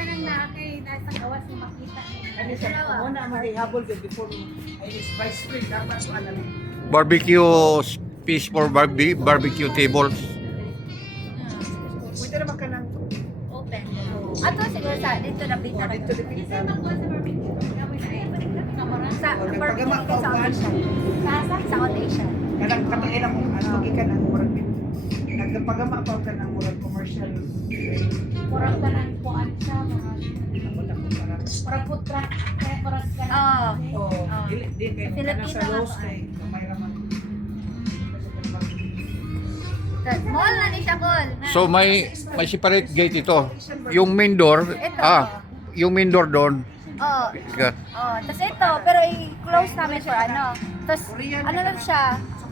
ka nang nakay, nasa gawas mo makita. Ano siya? Muna marihabol ka before ay by spring dapat so alam. Barbecue space for barbecue tables. Pwede naman ka nang Open. Ato siguro sa dito na pita. dito dito. Sa Pagama pa sa ka. sa audition. Kanang katayin ang pagi ka nang murag nagpagama pa ka nang murag commercial. Murag ka nang kuan siya mga murag food truck, kaya murag ka. Oh, di kay kana sa Filipino Rose kay may raman. Mall na ni siya, Col. So may separate gate ito. Yung main door, yung main door doon. Oh. Yeah. Oh, tapos ito, pero i-close namin for ano. Tapos ano lang siya,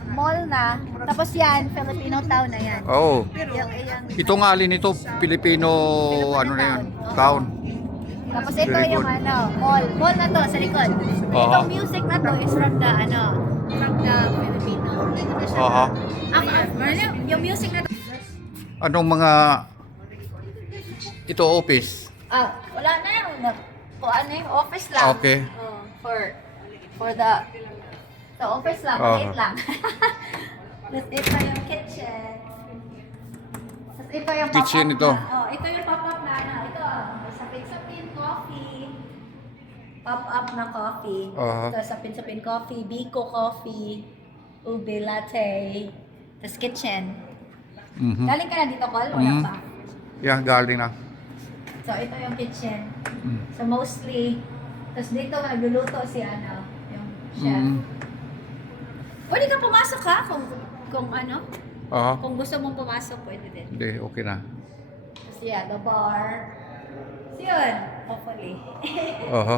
mall na. Tapos yan, Filipino town na yan. Oh. Yung Itong alin ito, Filipino ano na yan, town. Tapos ito Very yung good. ano, mall. Mall na to sa likod. Itong music na to is from the ano, from the Filipino. Aha. Yung music na to. Anong mga ito office? Wala na yung ano yung office lang. Okay. Oh, for the office lang, maliit lang. Tapos ito yung kitchen. Tapos ito yung Kitchen pop-up ito. na. Oh, ito yung pop-up na ano. Ito, may sapin-sapin coffee. Pop-up na coffee. Ito, sapin-sapin coffee, Biko coffee, ube latte. Tapos kitchen. Mhm. Galing ka na dito, Col? Wala Mhm. pa. Yeah, galing na. So, ito yung kitchen. Mm. So, mostly, tapos dito nagluluto si ano, yung chef. Mm. Pwede ka pumasok ha, kung ano, Aha. kung gusto mong pumasok, pwede din. Hindi, okay na. Tapos yeah, the bar. So, yun, hopefully. Aha.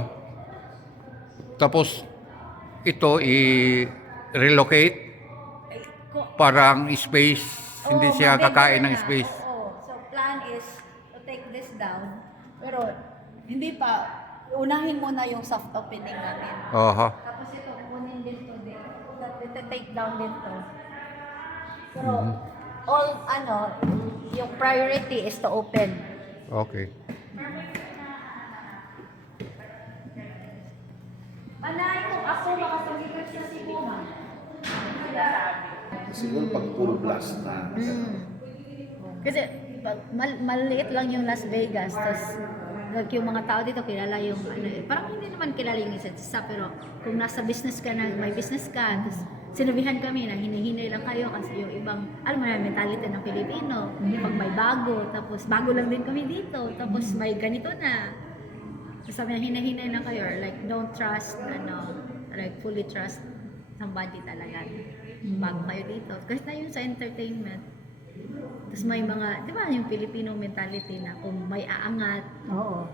Tapos ito i-relocate Ay, parang space, hindi Oo, siya maganda kakain ng na. space. Oo. So, plan is to take this down. Pero, hindi pa, unahin muna yung soft opening namin. Aha. Tapos ito, kunin dito din. Ito, take down dito. Pero, all, ano, yung priority is to open. Okay. Panay kung ako makasulikat sa Siguma. Siguro pag puro blast na. Kasi maliit lang yung Las Vegas, tapos yung mga tao dito kilala yung ano, parang hindi naman kilala yung isa't isa, pero kung nasa business ka na, may business ka, tapos sinabihan kami na hinihinay lang kayo kasi yung ibang, alam mo na, mentality ng Pilipino, pag may bago, tapos bago lang din kami dito, tapos may ganito na. Tapos sabi na hinahinay na kayo, or like don't trust, ano, like fully trust somebody talaga bago kayo dito. Kasi na yun sa entertainment. Tapos may mga, di ba yung Filipino mentality na kung may aangat. Oo.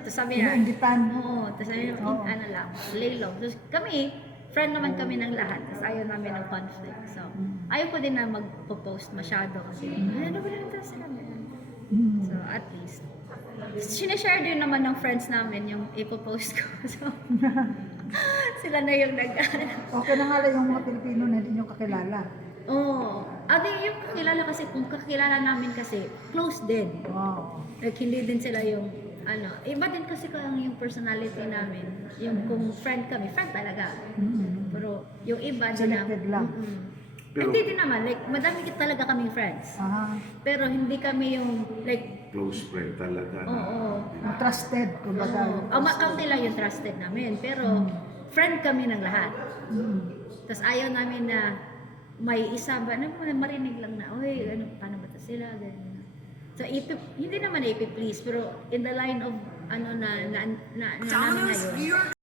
Tapos sabi na, Independent. oo, tapos sabi na, ano lang, lay low. Tapos kami, friend naman kami ng lahat. Tapos ayaw namin ng conflict. So, ayaw ko din na mag-post masyado kasi, ano ba naman sila? So, at least. Sinashare din naman ng friends namin yung ipopost ko. So, sila na yung Okay na nga lang yung mga Pilipino na hindi nyo kakilala. Oo. Yung kakilala kasi, kung kakilala namin kasi, close din. Wow. Like, hindi din sila yung, ano, iba din kasi kung yung personality namin. Yung kung friend kami, friend talaga. Pero yung iba din Selected lang. Hindi din naman, like, madami talaga kaming friends. Pero hindi kami yung, like, Close friend talaga. oo. Trusted, kumbaga. Kaunti lang yung trusted namin. Pero, friend kami ng lahat. Tapos ayaw namin na may isa ba, marinig lang na, oy, ano, paano ba ito sila, ganyan. So, hindi naman i-please, pero in the line of, ano na namin ngayon,